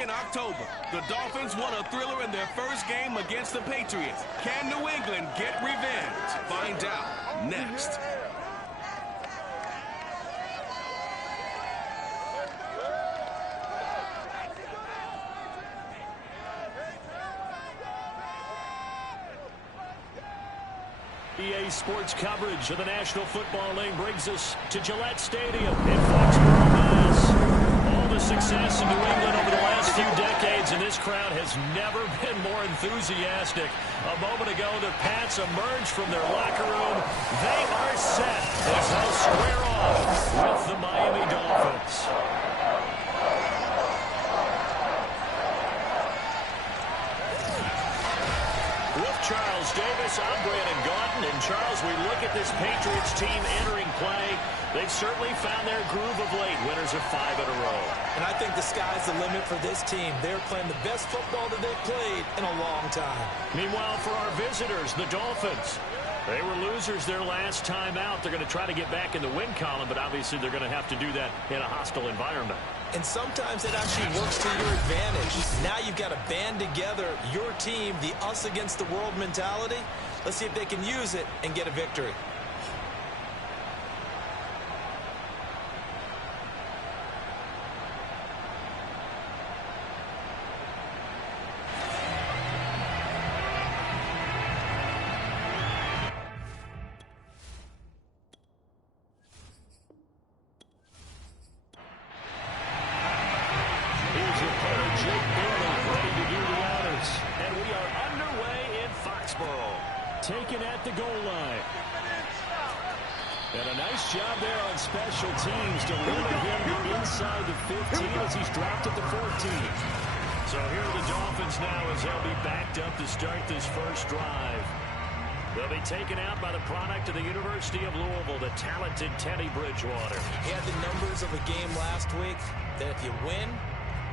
in October. The Dolphins won a thriller in their first game against the Patriots. Can New England get revenge? Find out next. EA Sports coverage of the National Football League brings us to Gillette Stadium in Foxborough, Mass. All the success in New England over the last few decades, and this crowd has never been more enthusiastic. A moment ago, the Pats emerged from their locker room. They are set as they'll square off with the Miami Dolphins. Charles Davis, I'm Brandon Gaudin, and Charles, we look at this Patriots team entering play. They've certainly found their groove of late, winners of 5 in a row. And I think the sky's the limit for this team. They're playing the best football that they've played in a long time. Meanwhile, for our visitors, the Dolphins, they were losers their last time out. They're going to try to get back in the win column, but obviously they're going to have to do that in a hostile environment. And sometimes it actually works to your advantage. Now you've got to band together your team, the us against the world mentality. Let's see if they can use it and get a victory. Taken at the goal line. And a nice job there on special teams to limit him to inside the 15 as he's dropped at the 14. So here are the Dolphins now as they'll be backed up to start this first drive. They'll be taken out by the product of the University of Louisville, the talented Teddy Bridgewater. He had the numbers of a game last week that if you win,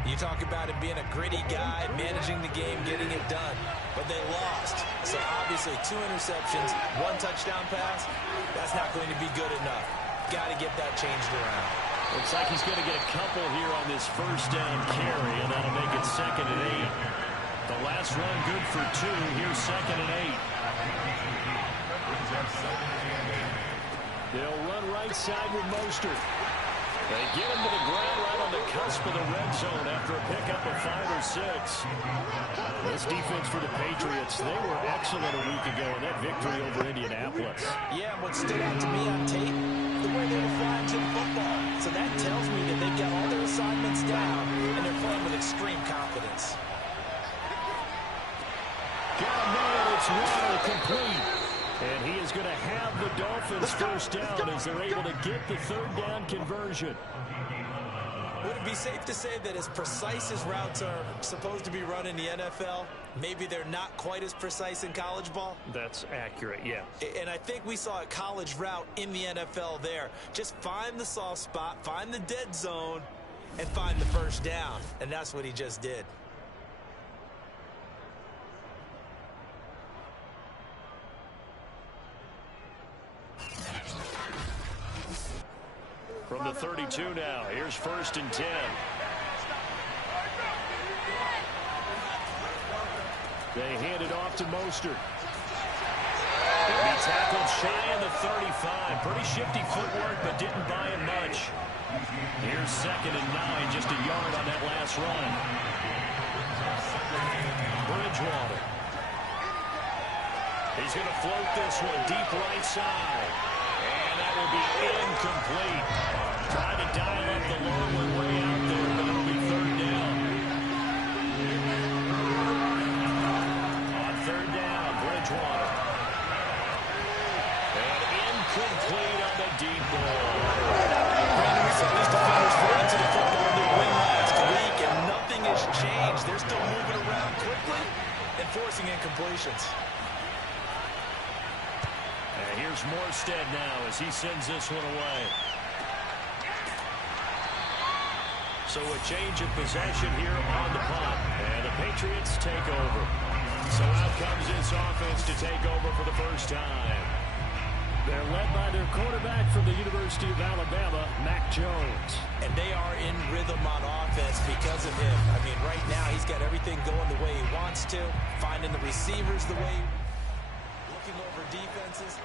you talk about him being a gritty guy, managing the game, getting it done. But they lost. So obviously 2 interceptions, 1 touchdown pass, that's not going to be good enough. Got to get that changed around. Looks like he's going to get a couple here on this first down carry, and that'll make it 2nd and 8. The last run good for 2. Here's 2nd and 8. They'll run right side with Mostert. They get him to the ground right on the cusp of the red zone after a pickup of 5 or 6. This defense for the Patriots, they were excellent a week ago in that victory over Indianapolis. Yeah, what stood out to me on tape, the way they were flying to the football. So that tells me that they've got all their assignments down, and they're playing with extreme confidence. Got a man, it's Waddle complete. And he is going to have the Dolphins first down as they're able to get the 3rd down conversion. Would it be safe to say that as precise as routes are supposed to be run in the NFL, maybe they're not quite as precise in college ball? That's accurate, yeah. And I think we saw a college route in the NFL there. Just find the soft spot, find the dead zone, and find the first down. And that's what he just did. From the 32 now, here's 1st and 10. They hand it off to Mostert. He'll be tackled shy of the 35. Pretty shifty footwork, but didn't buy him much. Here's 2nd and 9, just a yard on that last run. Bridgewater. He's going to float this one deep right side. And that will be incomplete. Trying to dial up the long one way out there, but it'll be 3rd down. On 3rd down, Bridgewater. And incomplete on the deep ball. Brandon, we saw these defenders fall into the football they win last week, and nothing has changed. They're still moving around quickly and forcing incompletions. Here's Morstead now as he sends this one away. So a change of possession here on the punt. And the Patriots take over. So out comes this offense to take over for the first time. They're led by their quarterback from the University of Alabama, Mac Jones. And they are in rhythm on offense because of him. I mean, right now, he's got everything going the way he wants to, finding the receivers the way, looking over defenses.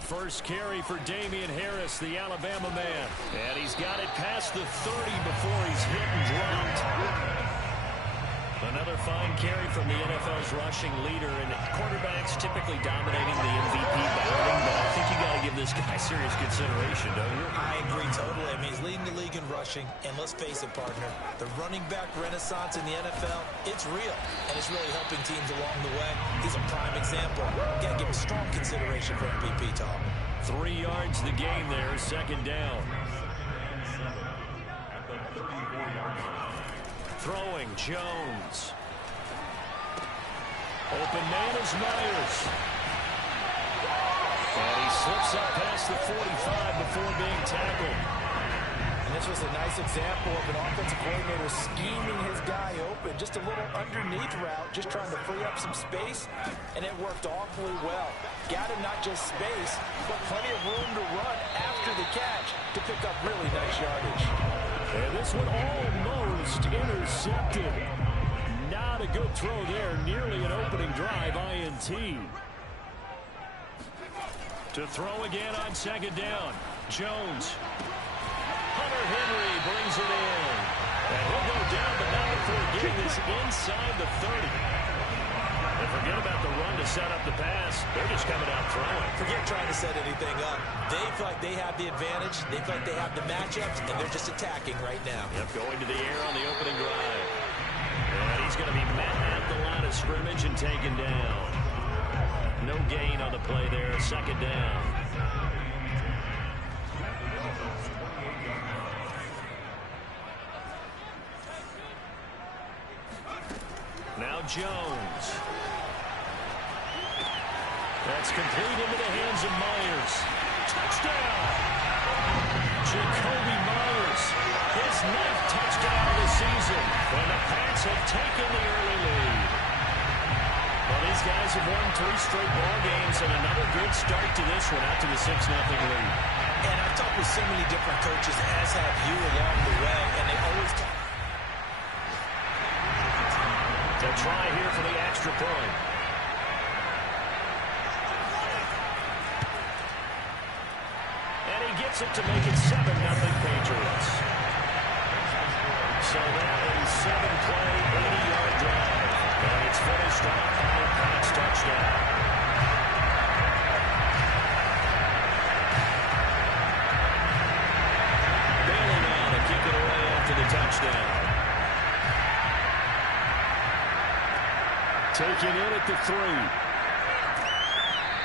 First carry for Damian Harris, the Alabama man. And he's got it past the 30 before he's hit and dropped. Another fine carry from the NFL's rushing leader, and quarterbacks typically dominating the MVP batting, but I think you got to give this guy serious consideration, don't you? I agree totally. I mean, he's leading the league in rushing, and let's face it, partner, the running back renaissance in the NFL, it's real, and it's really helping teams along the way. He's a prime example. Got to give him strong consideration for MVP talk. 3 yards the game there, second down. Throwing, Jones. Open man is Myers. And he slips up past the 45 before being tackled. And this was a nice example of an offensive coordinator scheming his guy open. Just a little underneath route, just trying to free up some space, and it worked awfully well. Got him not just space, but plenty of room to run after the catch to pick up really nice yardage. And this one almost intercepted. Not a good throw there. Nearly an opening drive, INT. To throw again on second down. Jones. Hunter Henry brings it in. And he'll go down, but not before getting this inside the 30. And forget about the run to set up the pass. They're just coming out throwing. Forget trying to set anything up. They feel like they have the advantage. They feel like they have the matchups, and they're just attacking right now. Yep, going to the air on the opening drive. And he's going to be met at the line of scrimmage and taken down. No gain on the play there. Second down. Now Jones. That's complete into the hands of Myers. Touchdown! Jacoby Myers. His 9th touchdown of the season. And the Pats have taken the early lead. Well, these guys have won 3 straight ball games, and another good start to this one out to the 6-0 lead. And I've talked with so many different coaches, as have you along the way, and they always talk. To try here for the extra point. And he gets it to make it 7-0 Patriots. So that is 7-play, 80-yard drive. And it's finished off on a Pats touchdown. Bailing out and kick it away after the touchdown. Taken in at the 3.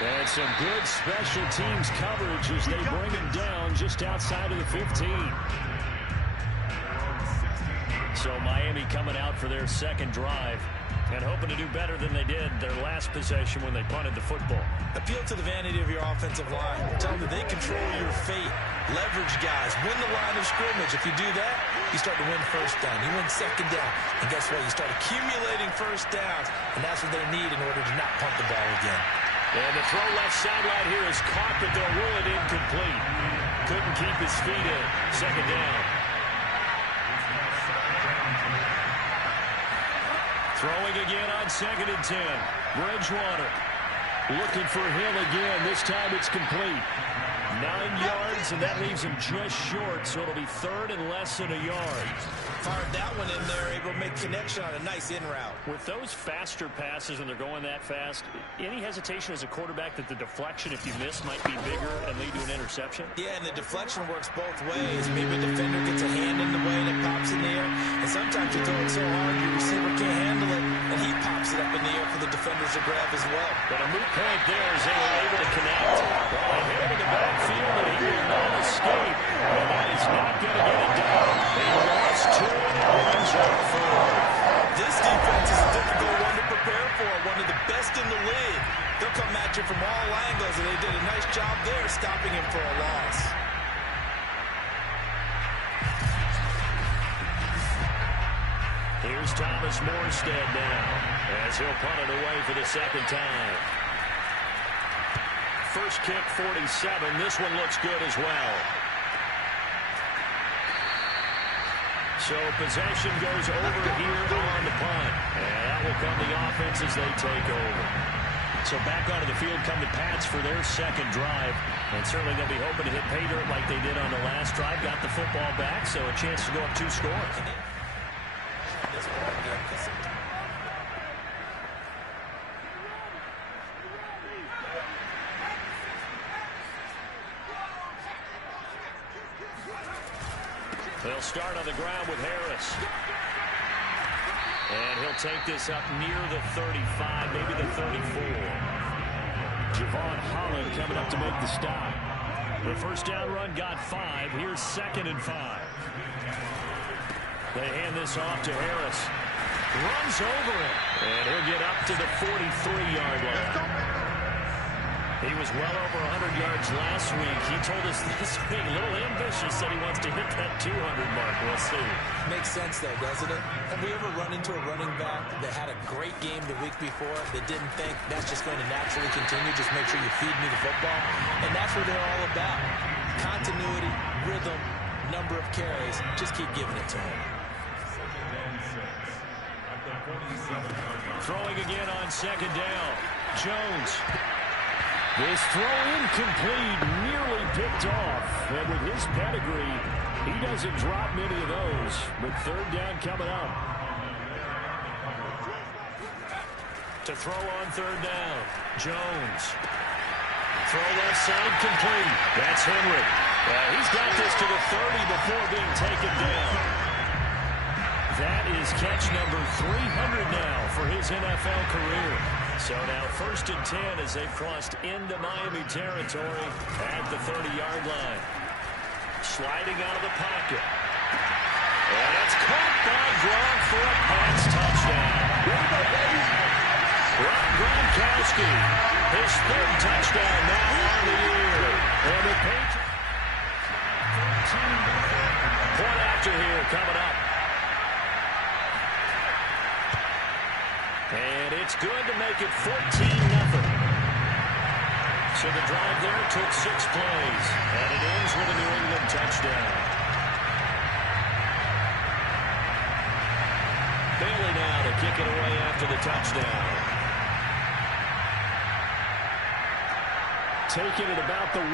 And some good special teams coverage as they bring him down just outside of the 15. So Miami coming out for their second drive and hoping to do better than they did their last possession when they punted the football. Appeal to the vanity of your offensive line. Tell them that they control your fate. Leverage guys. Win the line of scrimmage. If you do that, you start to win first down. You win second down. And guess what? You start accumulating first downs. And that's what they need in order to not punt the ball again. And the throw left sideline here is caught, but they'll rule it incomplete. Couldn't keep his feet in. Second down. Throwing again on 2nd and 10. Bridgewater looking for Hill again. This time it's complete. 9 yards, and that leaves him just short, so it'll be 3rd and less than a yard. Fired that one in there, able to make connection on a nice in route. With those faster passes and they're going that fast, any hesitation as a quarterback that the deflection, if you miss, might be bigger and lead to an interception? Yeah, and the deflection works both ways. Maybe a defender gets a hand in the way and it pops in the air. And sometimes you throw it so hard your receiver can't handle it, and he pops it up in the air for the defenders to grab as well. But a moot point there as they were able to connect. Well, they hit him in the backfield, and he will not escape. And that is not going to get it done. They lost 2 and brings up 4. This defense is a difficult one to prepare for, one of the best in the league. They'll come at you from all angles, and they did a nice job there stopping him for a loss. Here's Thomas Morstead now as he'll punt it away for the second time. First kick, 47. This one looks good as well. So possession goes over here on the punt. And that will come the offense as they take over. So back onto the field come the Pats for their second drive. And certainly they'll be hoping to hit pay dirt like they did on the last drive. Got the football back, so a chance to go up 2 scores. They'll start on the ground with Harris. And he'll take this up near the 35, maybe the 34. Javon Holland coming up to make the stop. The first down run got 5. Here's 2nd and 5. They hand this off to Harris. Runs over it. And he'll get up to the 43-yard line. He was well over 100 yards last week. He told us this week, a little ambitious, said he wants to hit that 200 mark. We'll see. Makes sense, though, doesn't it? Have we ever run into a running back that had a great game the week before that didn't think that's just going to naturally continue? Just make sure you feed me the football. And that's what they're all about. Continuity, rhythm, number of carries. Just keep giving it to him. Throwing again on second down. Jones. This throw incomplete, nearly picked off. And with his pedigree, he doesn't drop many of those. But third down coming up. To throw on third down, Jones. Throw left side complete. That's Henry. He's got this to the 30 before being taken down. That is catch number 300 now for his NFL career. So now 1st and 10 as they've crossed into Miami territory at the 30-yard line. Sliding out of the pocket. And it's caught by Gronk for a Pats touchdown. Rob Gronkowski, his 3rd touchdown now on the year. And the Patriots. Point after here coming up. And it's good to make it 14-0. So the drive there took 6 plays. And it ends with a New England touchdown. Bailey now to kick it away after the touchdown. Taking it about the 1.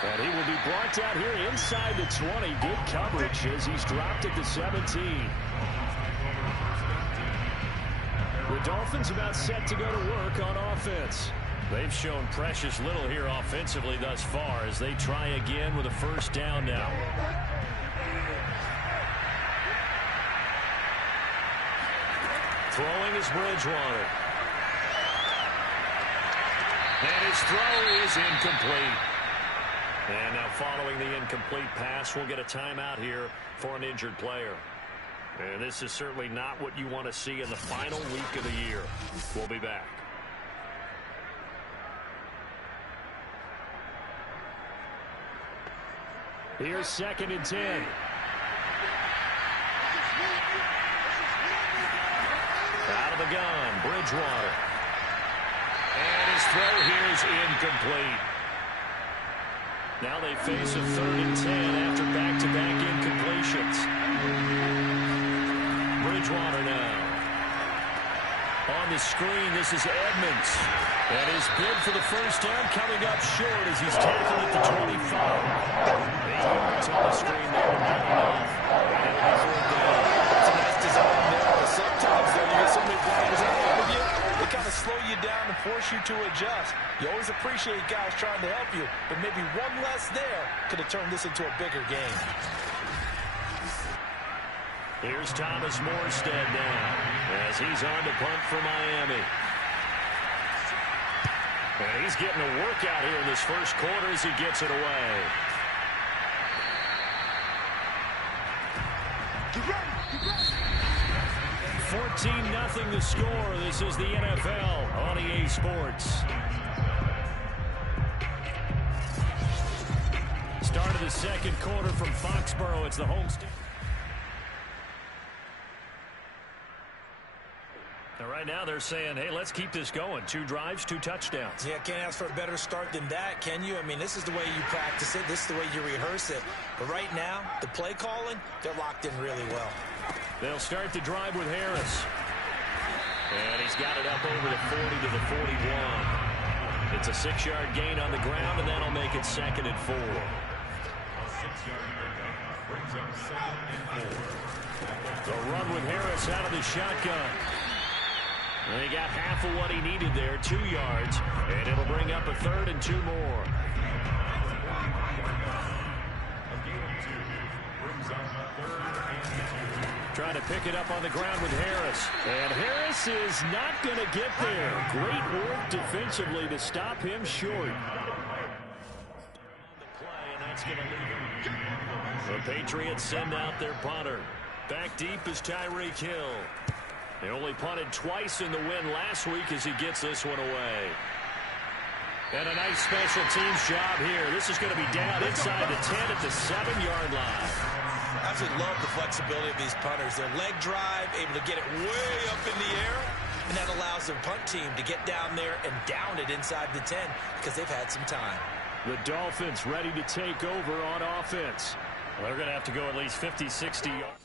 And he will be brought down here inside the 20. Good coverage as he's dropped at the 17. The Dolphins about set to go to work on offense. They've shown precious little here offensively thus far as they try again with a first down now. Throwing is Bridgewater. And his throw is incomplete. And now following the incomplete pass, we'll get a timeout here for an injured player. And this is certainly not what you want to see in the final week of the year. We'll be back. Here's 2nd and 10. Out of the gun, Bridgewater. And his throw here is incomplete. Now they face a 3rd and 10 after back-to-back incompletions. Bridgewater now. On the screen, this is Edmonds. And his bid for the first down coming up short as he's tackled at the 25. 8 yards on the screen there, not enough. And it'll be 4th down. It's a nice design there, but sometimes though, you get so many players in front of you, they kind of slow you down and force you to adjust. You always appreciate guys trying to help you, but maybe one less there could have turned this into a bigger game. Here's Thomas Morstead now as he's on to punt for Miami. And he's getting a workout here in this first quarter as he gets it away. Get 14-0 the score. This is the NFL on EA Sports. Start of the second quarter from Foxborough. It's the home state. Now, right now they're saying, hey, let's keep this going. 2 drives, 2 touchdowns. Yeah, can't ask for a better start than that, can you? I mean, this is the way you practice it. This is the way you rehearse it. But right now, the play calling, they're locked in really well. They'll start the drive with Harris. And he's got it up over the 40 to the 41. It's a 6-yard gain on the ground, and that'll make it 2nd and 4. A 6-yard pickup brings up 2nd and 4. The run with Harris out of the shotgun. And he got half of what he needed there, 2 yards, and it'll bring up a 3rd and 2 more. A gain of 2 brings up a 3rd and 2. Trying to pick it up on the ground with Harris. And Harris is not going to get there. Great work defensively to stop him short. The Patriots send out their punter. Back deep is Tyreek Hill. They only punted twice in the win last week as he gets this one away. And a nice special teams job here. This is going to be down inside the 10 at the 7-yard line. I absolutely love the flexibility of these punters. Their leg drive, able to get it way up in the air, and that allows their punt team to get down there and down it inside the 10 because they've had some time. The Dolphins ready to take over on offense. Well, they're going to have to go at least 50, 60 yards.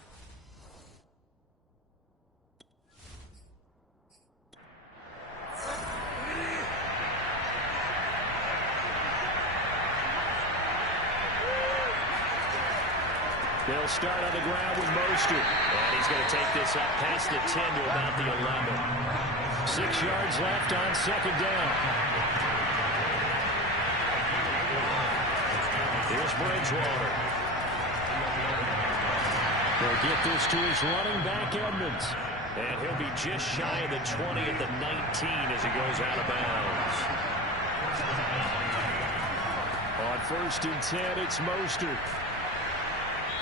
They'll start on the ground with Mostert. And he's going to take this up past the 10 to about the 11. 6 yards left on 2nd down. Here's Bridgewater. They'll get this to his running back, Edmonds. And he'll be just shy of the 20 at the 19 as he goes out of bounds. On 1st and 10, it's Mostert.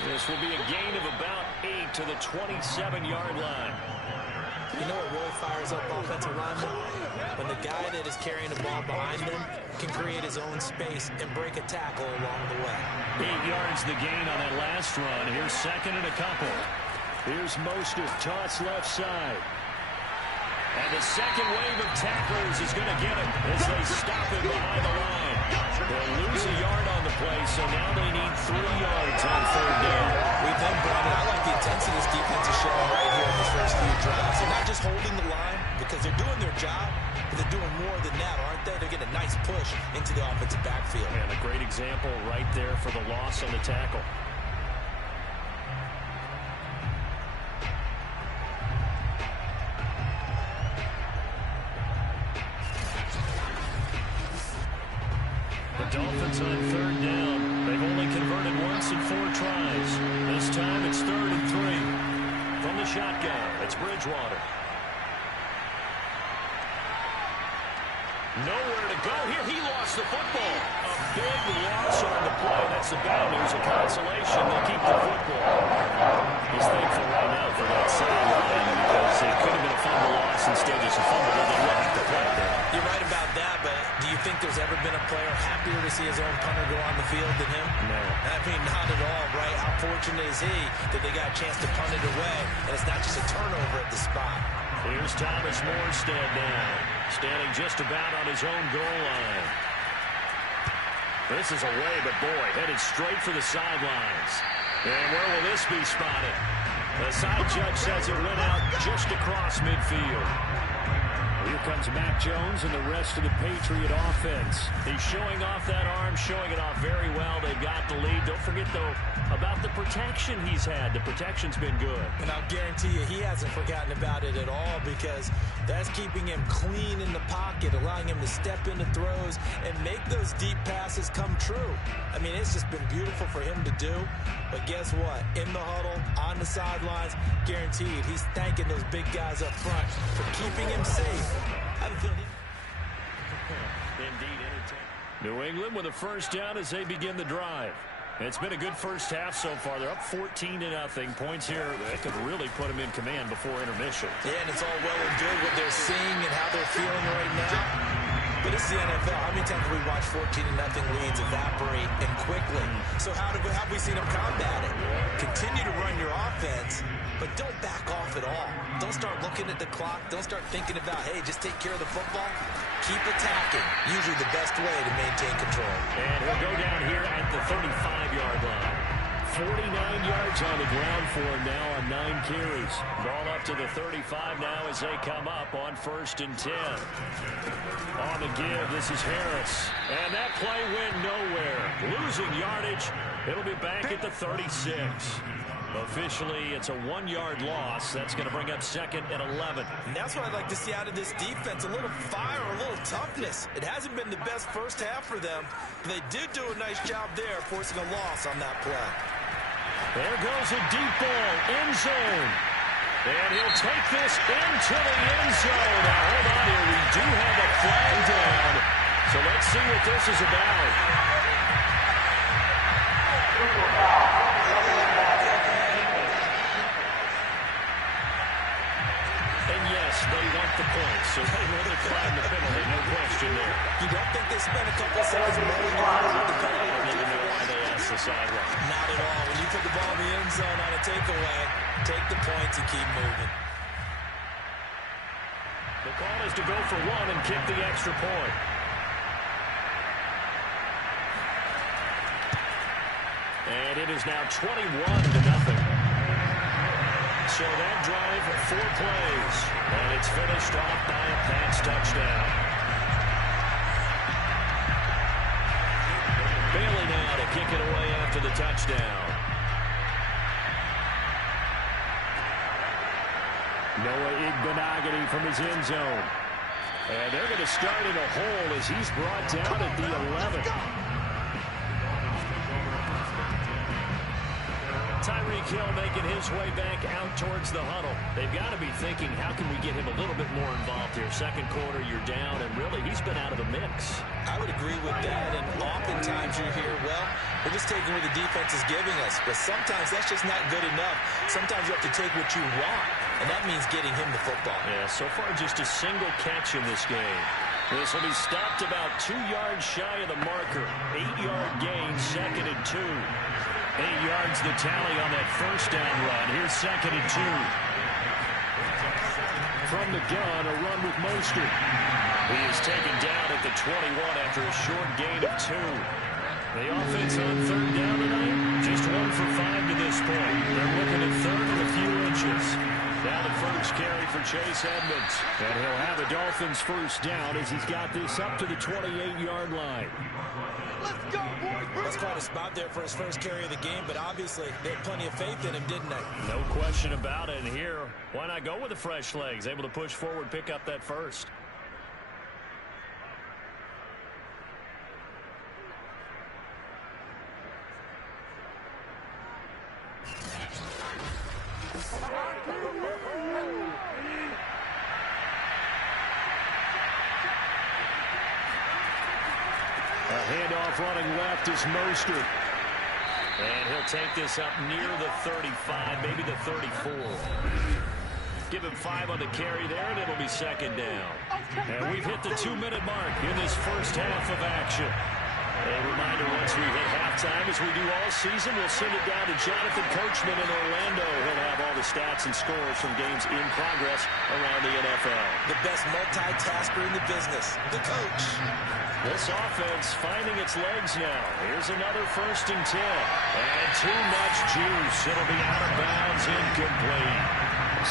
This will be a gain of about 8 to the 27-yard line. You know what really fires up offensive linemen? When the guy that is carrying the ball behind them can create his own space and break a tackle along the way. 8 yards the gain on that last run. Here's 2nd and a couple. Here's Mostert, toss left side. And the second wave of tacklers is going to get him as they stop him behind the line. They'll lose a yard on the play, so now they need 3 yards on 3rd down. We think, Brandon, I like the intensity this defense is showing right here in these first few drives. They're not just holding the line because they're doing their job, but they're doing more than that, aren't they? They're getting a nice push into the offensive backfield. And a great example right there for the loss on the tackle. Dolphins on 3rd down. They've only converted once in 4 tries. This time it's 3rd and 3. From the shotgun, it's Bridgewater. Nowhere to go here. He lost the football. A big loss on the play. That's the bad news. A consolation. They'll keep the football. He's thankful right now for that sideline because it could have been a fumble loss instead just a fumble. But they lost the play there. You're right about that, but do you think there's ever been a player happier to see his own punter go on the field than him? No. I mean, not at all, right? How fortunate is he that they got a chance to punt it away, and it's not just a turnover at the spot. Here's Thomas Morstead now, standing just about on his own goal line. This is away, but boy, headed straight for the sidelines. And where will this be spotted? The side judge says it went out just across midfield. Here comes Mac Jones and the rest of the Patriot offense. He's showing off that arm, showing it off very well. They've got the lead. Don't forget, though, about the protection he's had. The protection's been good. And I'll guarantee you he hasn't forgotten about it at all because that's keeping him clean in the pocket, allowing him to step into throws and make those deep passes come true. I mean, it's just been beautiful for him to do. But guess what? In the huddle, on the sidelines, guaranteed he's thanking those big guys up front for keeping him safe. Indeed, New England with a first down as they begin the drive. It's been a good first half so far. They're up 14-0. Points here that could really put them in command before intermission. Yeah, and it's all well and good what they're seeing and how they're feeling right now. But But this is the NFL. How many times have we watched 14-0 leads evaporate and quickly? So how have we seen them combat it? Continue to run your offense, but don't back off at all. Don't start looking at the clock. Don't start thinking about, hey, just take care of the football. Keep attacking. Usually the best way to maintain control. And he'll go down here at the 35-yard line. 49 yards on the ground for him now on 9 carries. Ball up to the 35 now as they come up on 1st and 10. On the give, this is Harris. And that play went nowhere. Losing yardage. It'll be back at the 36. Officially, it's a 1-yard loss. That's going to bring up 2nd and 11. And that's what I'd like to see out of this defense. A little fire, a little toughness. It hasn't been the best first half for them, but they did do a nice job there forcing a loss on that play. There goes a deep ball, end zone. And he'll take this into the end zone. Now, hold on here. We do have a flag down. So let's see what this is about. And yes, they want the points. So they will decline the penalty, no question there. You don't think they spent a couple seconds mulling around the penalty? I don't even know why they asked the sideline. Not at all. When you put the ball in the end zone on a takeaway, take the points and keep moving. The call is to go for 1 and kick the extra point. And it is now 21-0. So that drive, 4 plays. And it's finished off by a Pats touchdown. Bailey now to kick it away after the touchdown. Noah Igbenogany from his end zone. And they're going to start in a hole as he's brought down at the 11. Tyreek Hill making his way back out towards the huddle. They've got to be thinking, how can we get him a little bit more involved here? Second quarter, you're down, and really, he's been out of the mix. I would agree with that, and oftentimes you're here, well, we're just taking what the defense is giving us, but sometimes that's just not good enough. Sometimes you have to take what you want, and that means getting him the football. Yeah, so far just a single catch in this game. This will be stopped about 2 yards shy of the marker. 8-yard gain, 2nd and 2. 8 yards the tally on that first down run. Here's 2nd and 2. From the gun, a run with Mostert. He is taken down at the 21 after a short gain of 2. The offense on 3rd down tonight, just 1 for 5 to this point. They're looking at 3rd and a few inches. Now the first carry for Chase Edmonds. And he'll have a Dolphins first down as he's got this up to the 28-yard line. Let's go, boys! That's quite a spot there for his first carry of the game, but obviously they had plenty of faith in him, didn't they? No question about it. And here, why not go with the fresh legs? Able to push forward, pick up that first. Handoff running left is Mostert. And he'll take this up near the 35, maybe the 34. Give him 5 on the carry there, and it'll be 2nd down. And we've hit the 2-minute mark in this first half of action. A reminder, once we hit halftime, as we do all season, we'll send it down to Jonathan Coachman in Orlando. He'll have all the stats and scores from games in progress around the NFL. The best multitasker in the business, the coach. This offense finding its legs now. Here's another 1st and 10. And too much juice. It'll be out of bounds, incomplete.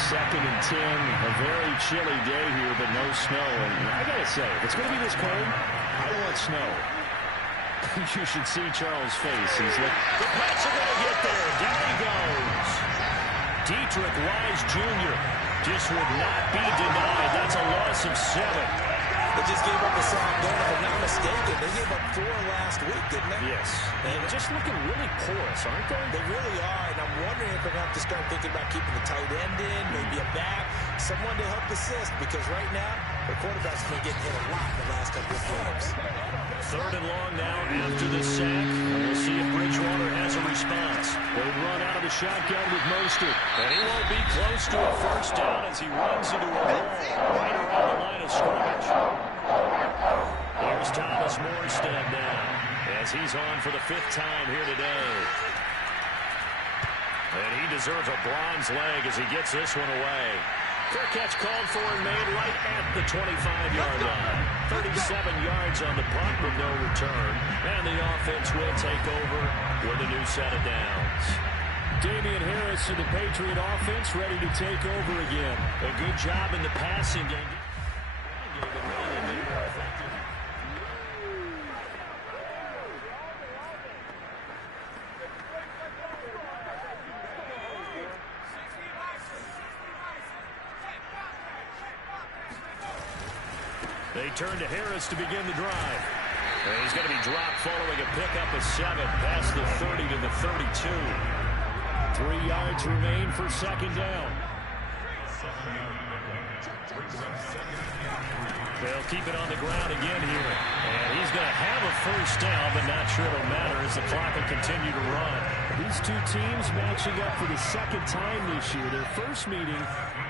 2nd and 10. A very chilly day here, but no snow. And I gotta say, if it's gonna be this cold, I want snow. You should see Charles' face. He's like, the Pats are going to get there. Down he goes. Dietrich Wise Jr. just would not be denied. That's a loss of 7. They just gave up a sack there, if I'm not mistaken. They gave up 4 last week, didn't they? Yes. And just looking really porous, aren't they? They really are, and I'm wondering if they're going to have to start thinking about keeping the tight end in, maybe a back, someone to help assist, because right now, their quarterback's been getting hit a lot in the last couple of games. 3rd and long now after the sack. We'll see if Bridgewater has a response. They run out of the shotgun with Mostert. And he won't be close to a first down as he runs into a wall right around the line of scrimmage. Here's Thomas Morstead now, as he's on for the 5th time here today. And he deserves a bronze leg as he gets this one away. Fair catch called for and made right at the 25-yard line. 37 yards on the punt with no return. And the offense will take over with a new set of downs. Damian Harris to the Patriot offense, ready to take over again. A good job in the passing game. They turn to Harris to begin the drive. And he's going to be dropped following a pickup of 7 past the 30 to the 32. 3 yards remain for 2nd down. They'll keep it on the ground again here. And he's going to have a 1st down, but not sure it'll matter as the clock will continue to run. These two teams matching up for the 2nd time this year. Their first meeting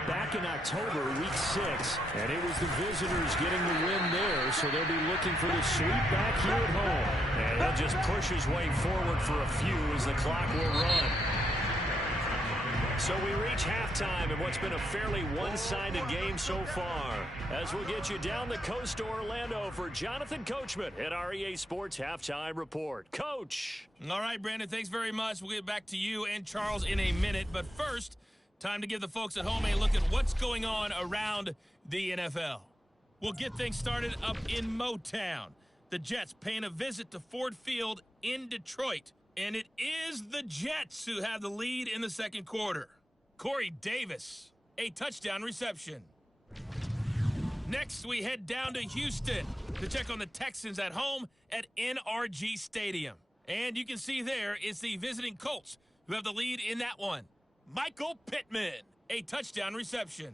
back in October, week 6. And it was the visitors getting the win there, so they'll be looking for the sweep back here at home. And he'll just push his way forward for a few as the clock will run. So we reach halftime in what's been a fairly one-sided game so far. As we'll get you down the coast to Orlando for Jonathan Coachman at our EA Sports Halftime Report. Coach! All right, Brandon, thanks very much. We'll get back to you and Charles in a minute. But first, time to give the folks at home a look at what's going on around the NFL. We'll get things started up in Motown. The Jets paying a visit to Ford Field in Detroit. And it is the Jets who have the lead in the 2nd quarter. Corey Davis, a touchdown reception. Next, we head down to Houston to check on the Texans at home at NRG Stadium. And you can see there is the visiting Colts who have the lead in that one. Michael Pittman, a touchdown reception.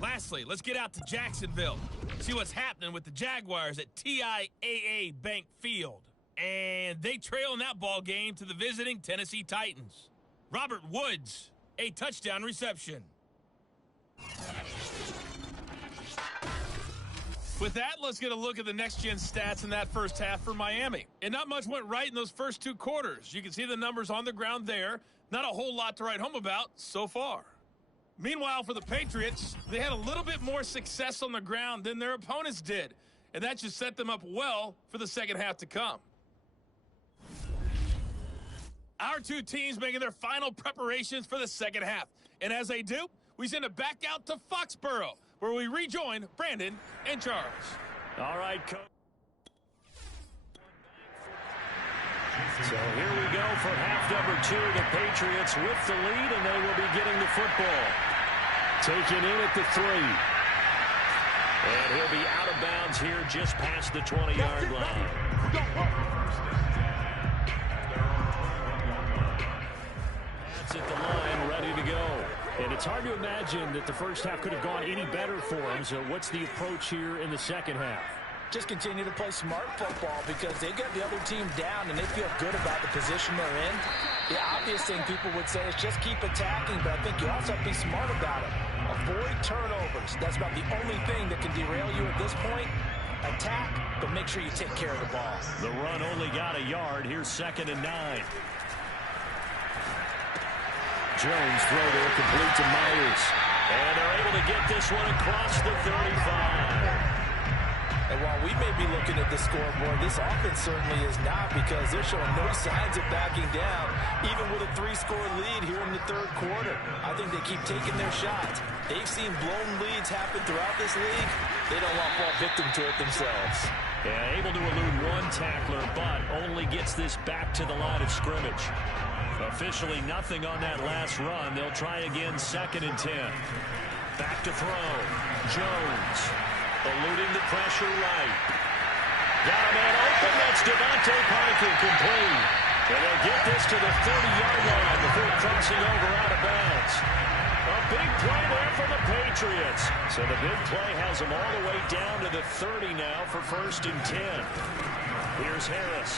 Lastly, let's get out to Jacksonville. See what's happening with the Jaguars at TIAA Bank Field. And they trail in that ball game to the visiting Tennessee Titans. Robert Woods, a touchdown reception. With that, let's get a look at the next-gen stats in that first half for Miami. And not much went right in those first 2 quarters. You can see the numbers on the ground there. Not a whole lot to write home about so far. Meanwhile, for the Patriots, they had a little bit more success on the ground than their opponents did. And that should set them up well for the second half to come. Our 2 teams making their final preparations for the second half. And as they do, we send it back out to Foxborough, where we rejoin Brandon and Charles. All right, Coach. So here we go for half number 2. The Patriots with the lead, and they will be getting the football. Taken in at the 3. And he'll be out of bounds here just past the 20-yard line. At the line, ready to go. And it's hard to imagine that the first half could have gone any better for them. So what's the approach here in the second half? Just continue to play smart football because they got the other team down and they feel good about the position they're in. The obvious thing people would say is just keep attacking, but I think you also have to be smart about it. Avoid turnovers. That's about the only thing that can derail you at this point. Attack, but make sure you take care of the ball. The run only got a yard. Here's 2nd and 9. Jones throw there, complete to Myers. And they're able to get this one across the 35. And while we may be looking at the scoreboard, this offense certainly is not because they're showing no signs of backing down, even with a 3-score lead here in the 3rd quarter. I think they keep taking their shots. They've seen blown leads happen throughout this league. They don't want to fall victim to it themselves. Yeah, able to elude 1 tackler, but only gets this back to the line of scrimmage. Officially nothing on that last run. They'll try again 2nd and 10. Back to throw. Jones eluding the pressure right. Got a man open. That's Devontae Parker complete. And they'll get this to the 30-yard line before crossing over out of bounds. A big play there for the Patriots. So the big play has them all the way down to the 30 now for 1st and 10. Here's Harris.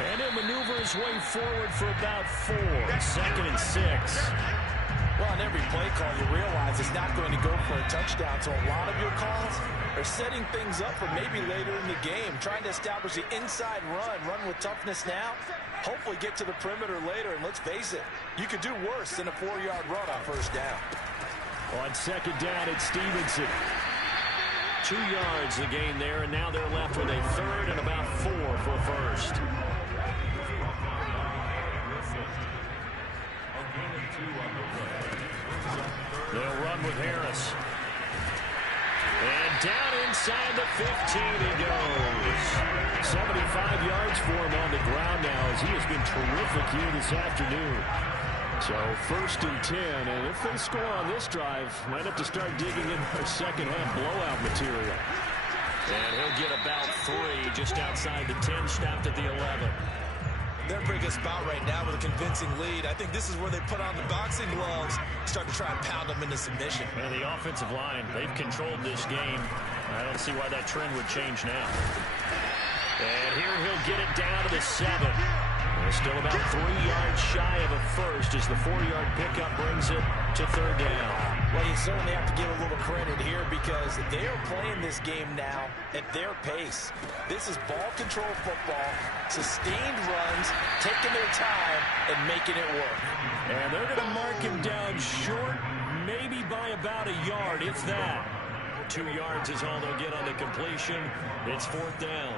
And he'll maneuver his way forward for about 4. 2nd and 6. Well, on every play call, you realize it's not going to go for a touchdown. So a lot of your calls are setting things up for maybe later in the game, trying to establish the inside run with toughness now, hopefully get to the perimeter later. And let's face it, you could do worse than a 4-yard run on first down. On second down, it's Stevenson. 2 yards the gain there, and now they're left with a third and about 4 for a first. They'll run with Harris. And down inside the 15 he goes. 75 yards for him on the ground now as he has been terrific here this afternoon. So first and 10, and if they score on this drive, might have to start digging in their second half blowout material. And he'll get about 3 just outside the 10, stopped at the 11. They're in a pretty good spot right now with a convincing lead. I think this is where they put on the boxing gloves, start to try and pound them into submission. And the offensive line, they've controlled this game. I don't see why that trend would change now. And here he'll get it down to the 7. Still about 3 yards shy of a first as the 4-yard pickup brings it to third down. Well, you certainly have to give a little credit here because they are playing this game now at their pace. This is ball control football, sustained runs, taking their time, and making it work. And they're going to mark him down short, maybe by about a yard, if that. 2 yards is all they'll get on the completion. It's fourth down.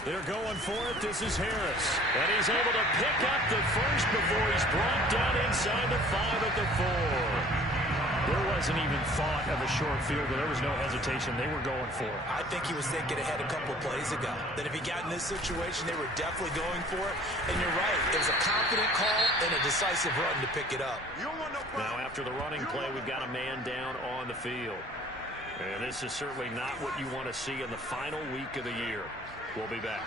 They're going for it. This is Harris. And he's able to pick up the first before he's brought down inside the 5 at the 4. There wasn't even thought of a short field, but there was no hesitation. They were going for it. I think he was thinking ahead a couple plays ago. That if he got in this situation, they were definitely going for it. And you're right. It was a confident call and a decisive run to pick it up. Now, after the running play, we've got a man down on the field. And this is certainly not what you want to see in the final week of the year. We'll be back.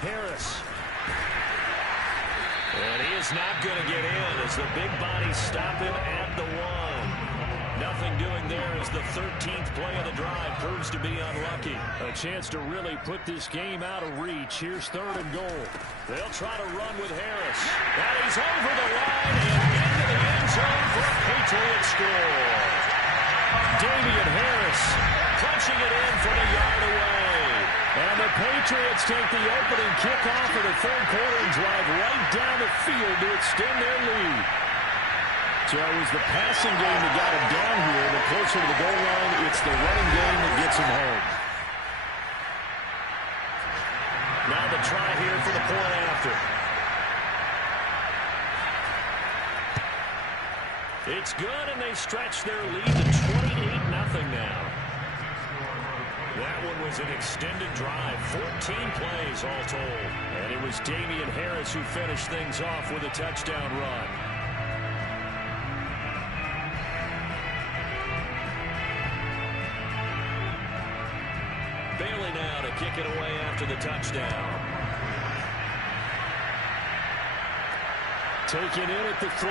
Harris. And he is not going to get in as the big bodies stop him at the 1. Nothing doing there as the 13th play of the drive proves to be unlucky. A chance to really put this game out of reach. Here's third and goal. They'll try to run with Harris. And he's over the line and into the end zone for a Patriot score. Damian Harris punching it in from a yard away. And the Patriots take the opening kickoff of the third quarter and drive right down the field to extend their lead. So it was the passing game that got him down here, but closer to the goal line, it's the running game that gets him home. Now the try here for the point after. It's good, and they stretch their lead to 28-0 now. That one was an extended drive, 14 plays all told. And it was Damian Harris who finished things off with a touchdown run. Bailey now to kick it away after the touchdown. Taken in at the 3.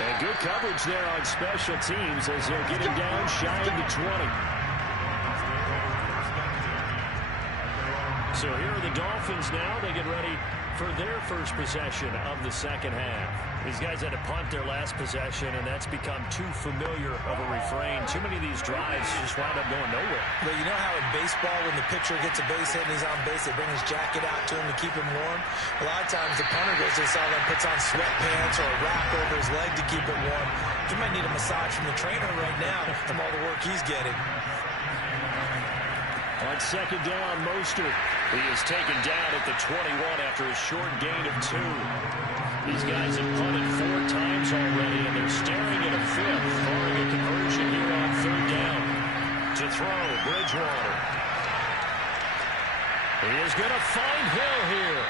And good coverage there on special teams as they'll get him down shy of the 20. So here are the Dolphins now. They get ready for their first possession of the second half. These guys had to punt their last possession, and that's become too familiar of a refrain. Too many of these drives just wound up going nowhere. But you know how in baseball, when the pitcher gets a base hit and he's on base, they bring his jacket out to him to keep him warm? A lot of times the punter goes to the sideline, puts on sweatpants or a wrap over his leg to keep it warm. He might need a massage from the trainer right now from all the work he's getting. On second down, Mostert. He is taken down at the 21 after a short gain of 2. These guys have punted 4 times already, and they're staring at a 5th, barring a conversion here on third down. To throw, Bridgewater. He is going to find Hill here.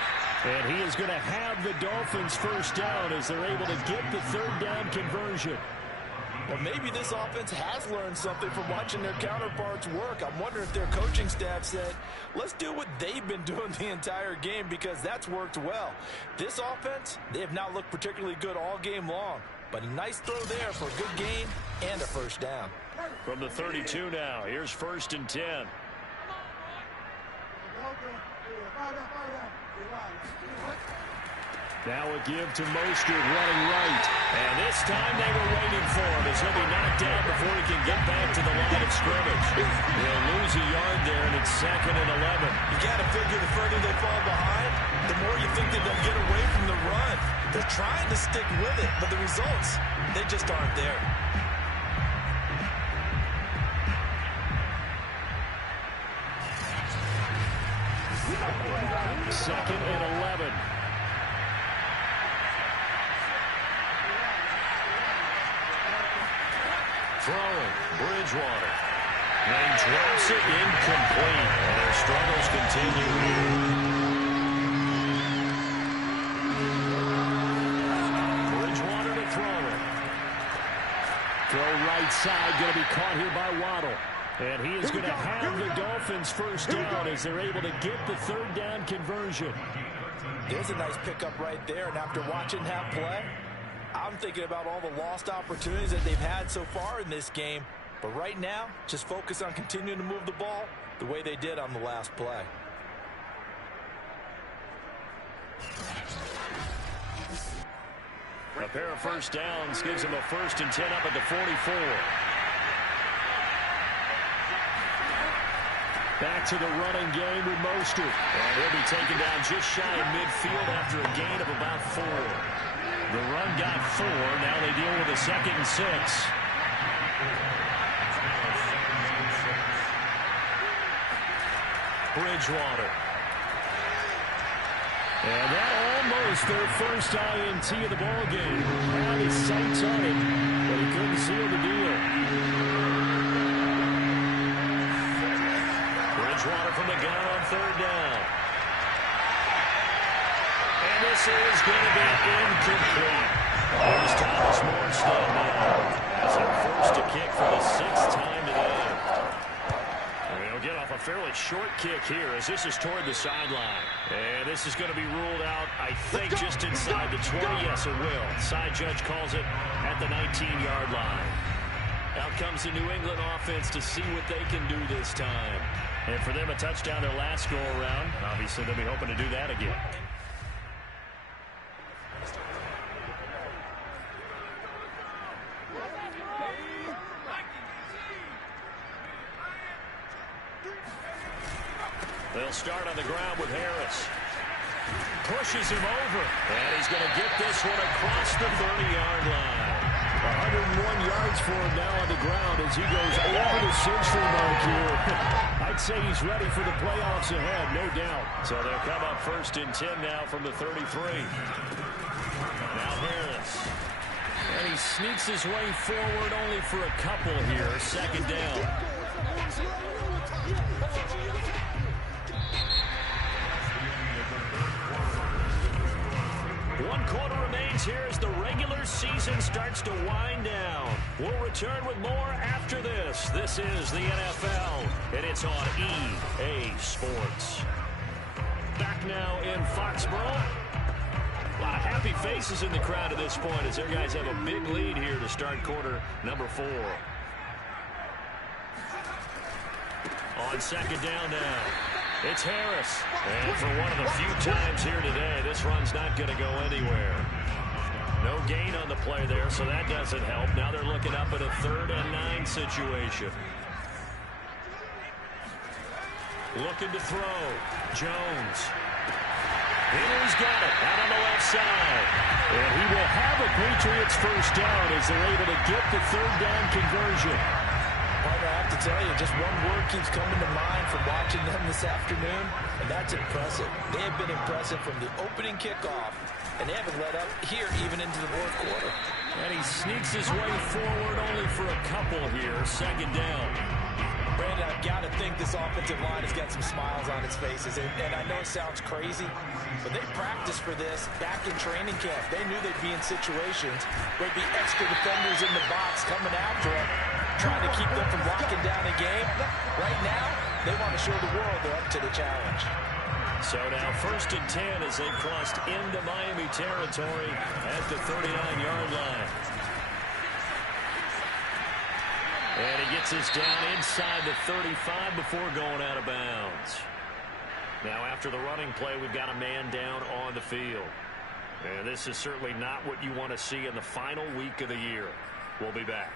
And he is going to have the Dolphins first down as they're able to get the third down conversion. Well, maybe this offense has learned something from watching their counterparts work. I'm wondering if their coaching staff said, let's do what they've been doing the entire game because that's worked well. This offense, they have not looked particularly good all game long. But a nice throw there for a good gain and a first down. From the 32 now, here's 1st and 10. Now a give to Mostert running right. And this time they were waiting for him as he'll be knocked down before he can get back to the line of scrimmage. He'll lose a yard there, and it's 2nd and 11. You got to figure the further they fall behind, the more you think that they'll get away from the run. They're trying to stick with it, but the results, they just aren't there. Second and 11. Throwing, Bridgewater. And drops it incomplete. And their struggles continue. Bridgewater to throw it. Throw right side, going to be caught here by Waddle. And he is going to have the Dolphins first down as they're able to get the 3rd down conversion. There's a nice pickup right there, and after watching that play, I'm thinking about all the lost opportunities that they've had so far in this game. But right now, just focus on continuing to move the ball the way they did on the last play. A pair of first downs gives them a 1st and 10 up at the 44. Back to the running game with Mostert. And he'll be taken down just shy of midfield after a gain of about 4. The run got 4. Now they deal with a 2nd and 6. Bridgewater. And that almost their first INT of the ball game. Had his sights on it, but he couldn't seal the deal. Bridgewater from the gun on 3rd down. And this is going to be incomplete. Here's Thomas Morstead now. As they're forced to kick for the 6th time today. And they'll get off a fairly short kick here as this is toward the sideline. And this is going to be ruled out, I think, just inside the 20. Yes, it will. Side judge calls it at the 19-yard line. Out comes the New England offense to see what they can do this time. And for them, a touchdown their last go-around. Obviously, they'll be hoping to do that again. They'll start on the ground with Harris. Pushes him over. And he's going to get this one across the 30-yard line. 101 yards for him now on the ground as he goes over the century mark here. I'd say he's ready for the playoffs ahead, no doubt. So they'll come up 1st and 10 now from the 33. Now Harris. And he sneaks his way forward only for a couple here. 2nd down. 1 quarter remains here as the regular season starts to wind down. We'll return with more after this. This is the NFL, and it's on EA Sports. Back now in Foxborough. A lot of happy faces in the crowd at this point as their guys have a big lead here to start quarter number 4. On 2nd down now. It's Harris. And for one of the few times here today, this run's not going to go anywhere. No gain on the play there, so that doesn't help. Now they're looking up at a 3rd and 9 situation. Looking to throw. Jones. He's got it out on the left side. And he will have a Patriots first down as they're able to get the 3rd down conversion. Partner, I have to tell you, just one word keeps coming to mind from watching them this afternoon, and that's impressive. They have been impressive from the opening kickoff, and they haven't let up here even into the 4th quarter. And he sneaks his way forward only for a couple here. 2nd down. Brandon, I've got to think this offensive line has got some smiles on its faces, and I know it sounds crazy, but they practiced for this back in training camp. They knew they'd be in situations where there'd be extra defenders in the box coming after them, trying to keep them from locking down a game. Right now, they want to show the world they're up to the challenge. So now 1st and 10 as they've crossed into Miami territory at the 39-yard line. And he gets us down inside the 35 before going out of bounds. Now, after the running play, we've got a man down on the field. And this is certainly not what you want to see in the final week of the year. We'll be back.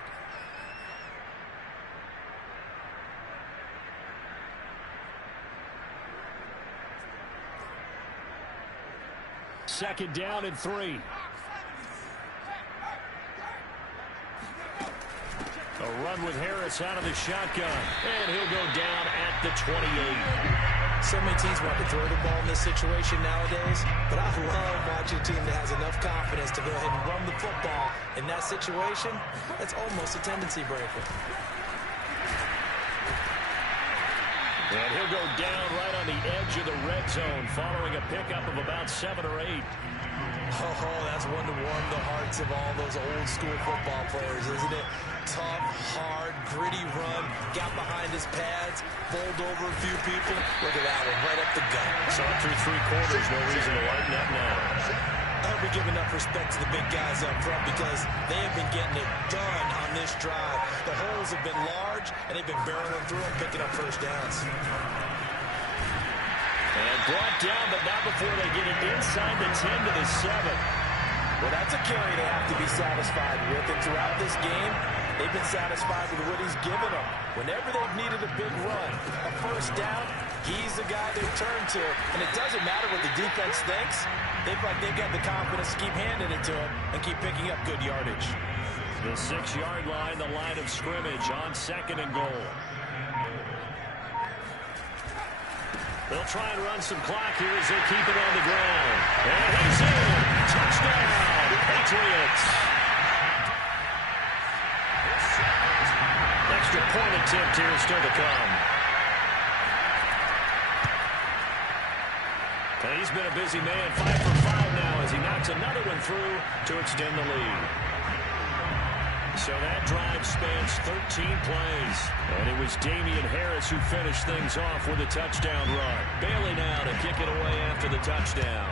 Second down and 3. A run with Harris out of the shotgun. And he'll go down at the 28. So many teams want to throw the ball in this situation nowadays, but I love watching a team that has enough confidence to go ahead and run the football. In that situation, that's almost a tendency breaker. And he'll go down right on the edge of the red zone following a pickup of about 7 or 8. Oh, that's one to warm the hearts of all those old school football players, isn't it? Tough, hard, gritty run, got behind his pads, bowled over a few people. Look at that one, right up the gut. So up through 3 quarters, no reason to lighten up now. I hope we give enough respect to the big guys up front because they have been getting it done on this drive. The holes have been large, and they've been barreling through them, picking up first downs. And brought down, but not before they get it inside the 10 to the 7. Well, that's a carry they have to be satisfied with. And throughout this game, they've been satisfied with what he's given them. Whenever they've needed a big run, a first down, he's the guy they turn to. And it doesn't matter what the defense thinks. They've got the confidence to keep handing it to him and keep picking up good yardage. The 6-yard line, the line of scrimmage on 2nd and goal. They'll try and run some clock here as they keep it on the ground. And he's in. Touchdown, Patriots. Extra point attempt here still to come. And he's been a busy man, 5 for 5 now as he knocks another one through to extend the lead. So that drive spans 13 plays. And it was Damian Harris who finished things off with a touchdown run. Bailey now to kick it away after the touchdown.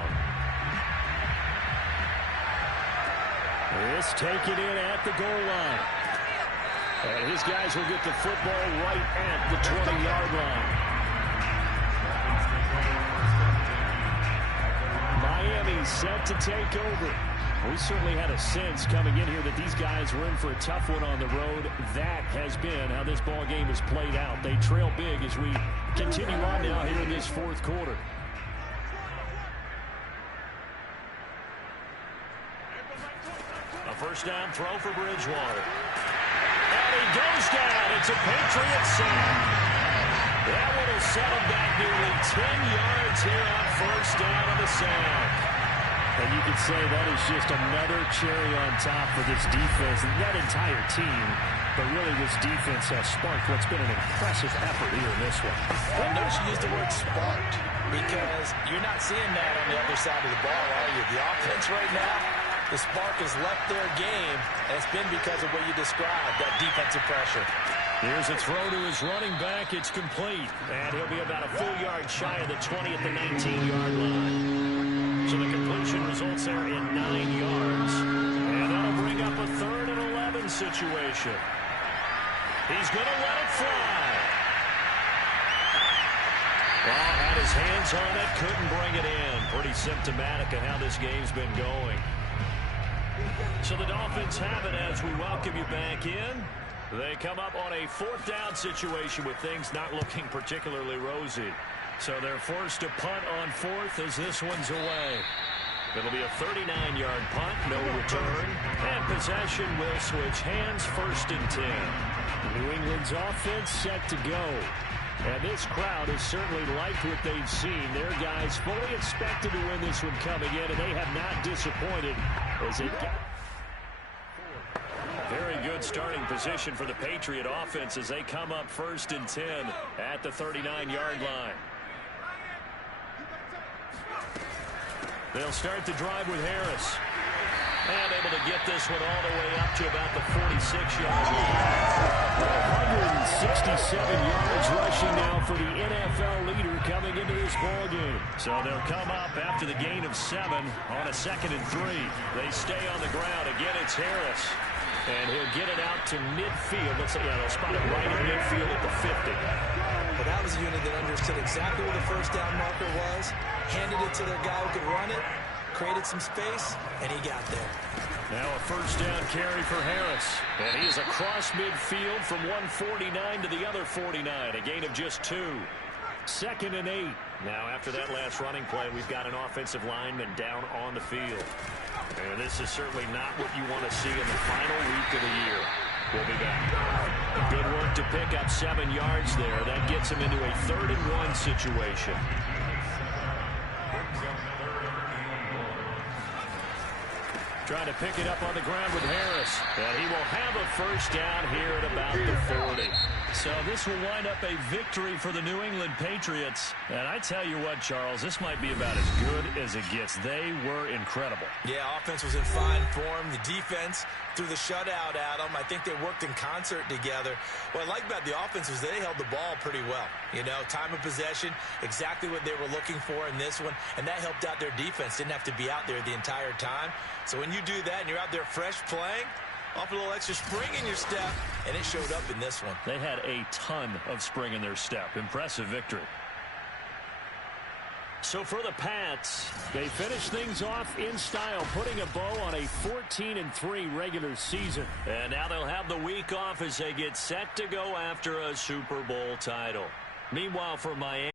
This taken in at the goal line. And his guys will get the football right at the 20-yard line. Miami set to take over. We certainly had a sense coming in here that these guys were in for a tough one on the road. That has been how this ball game has played out. They trail big as we continue on now here in this 4th quarter. A first down throw for Bridgewater. And he goes down. It's a Patriot sack. That one will set him back nearly 10 yards here on first down on the sack. And you could say that is just another cherry on top for this defense and that entire team. But really, this defense has sparked what's been an impressive effort here in this one. Well, notice you use the word sparked because you're not seeing that on the other side of the ball, are you? The offense right now, the spark has left their game, and it's been because of what you described, that defensive pressure. Here's a throw to his running back. It's complete. And he'll be about a full yard shy of the 20 at the 19-yard line. So the completion results there in 9 yards. And that'll bring up a 3rd and 11 situation. He's going to let it fly. Well, had his hands on it, couldn't bring it in. Pretty symptomatic of how this game's been going. So the Dolphins have it as we welcome you back in. They come up on a 4th down situation with things not looking particularly rosy. So they're forced to punt on 4th as this one's away. It'll be a 39-yard punt, no return. And possession will switch hands, 1st and 10. New England's offense set to go. And this crowd has certainly liked what they've seen. Their guys fully expected to win this one coming in, and they have not disappointed as they get. Very good starting position for the Patriot offense as they come up 1st and 10 at the 39-yard line. They'll start the drive with Harris. And able to get this one all the way up to about the 46-yard line. 167 yards rushing now for the NFL leader coming into this ball game. So they'll come up after the gain of 7 on a 2nd and 3. They stay on the ground. Again, it's Harris. And he'll get it out to midfield. Let's say, they'll spot it right in midfield at the 50. Well, that was a unit that understood exactly where the first down marker was, handed it to their guy who could run it, created some space, and he got there. Now a first down carry for Harris. And he is across midfield from 149 to the other 49. A gain of just 2. 2nd and 8. Now after that last running play, we've got an offensive lineman down on the field. And this is certainly not what you want to see in the final week of the year. We'll be back. Good work to pick up 7 yards there. That gets him into a 3rd and 1 situation. Trying to pick it up on the ground with Harris. And he will have a first down here at about the 40. So this will wind up a victory for the New England Patriots. And I tell you what, Charles, this might be about as good as it gets. They were incredible. Yeah, offense was in fine form. The defense threw the shutout at them. I think they worked in concert together. What I like about the offense was they held the ball pretty well. You know, time of possession, exactly what they were looking for in this one. And that helped out their defense. Didn't have to be out there the entire time. So when you do that and you're out there fresh playing, off a little extra spring in your step, and it showed up in this one. They had a ton of spring in their step. Impressive victory. So for the Pats, they finish things off in style, putting a bow on a 14-3 regular season. And now they'll have the week off as they get set to go after a Super Bowl title. Meanwhile, for Miami,